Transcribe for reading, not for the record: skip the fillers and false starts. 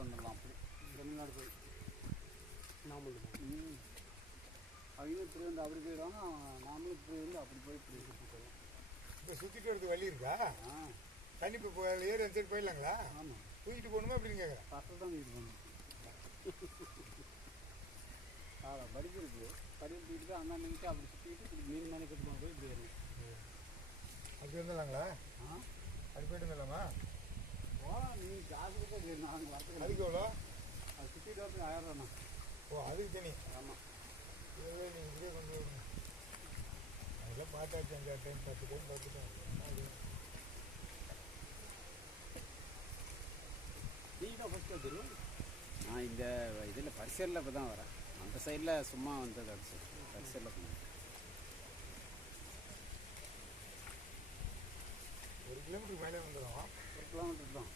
தமிழ்நாட்டில் வந்துடலாம். அப்படி தமிழ்நாடு போய் நாமளும் அவங்க இப்படி வந்து அப்படி போயிடுவாங்க, நாமளும் இப்படி வந்து அப்படி போய் இப்படி சுற்றி போயிடலாம். இப்போ சுற்றிட்டு வரது வழி இருக்கா? தண்ணி இப்போ ஏறி அந்த சைடு போயிடலாங்களா? ஆமாம். தூக்கிட்டு போகணுமா அப்படின்னு கேட்குறேன். பக்கத்தில் தான் தூக்கிட்டு போகணும். படிப்பு இருக்குது, படிப்பு தூக்கிட்டு அந்த அன்னைக்கு அப்படி சுற்றிட்டு இப்படி மீன் மேலே கட்டு போய் இப்படி ஏறணும். அப்படி வந்துடலாங்களா? அது போயிட்டு வந்துடலாமா? நீ காசு தான் போயிடணும். அவங்க வரத்துக்கு அதுக்கு எவ்வளோ? அது சுற்றிட்டு வரத்துக்கு 1000 ரூபாண்ணா. ஓ, அதுக்கு தனி? ஆமாம். இதுவே நீங்கள் இப்படியே கொண்டு வரணும். அதெல்லாம் பார்த்தாச்சு, 5 டைம் 10 டைம் பார்த்துட்டேன். நீங்கள் தான் ஃபஸ்ட்டு வந்துடும். நான் இந்த இதில் பரிசலில் இப்போ தான் வரேன். அந்த சைடில் சும்மா வந்தது. அது சரி, பரிசலில் போனேன். 1 கிலோமீட்டருக்கு மேலே வந்துடும். 1 கிலோமீட்டர் தான்.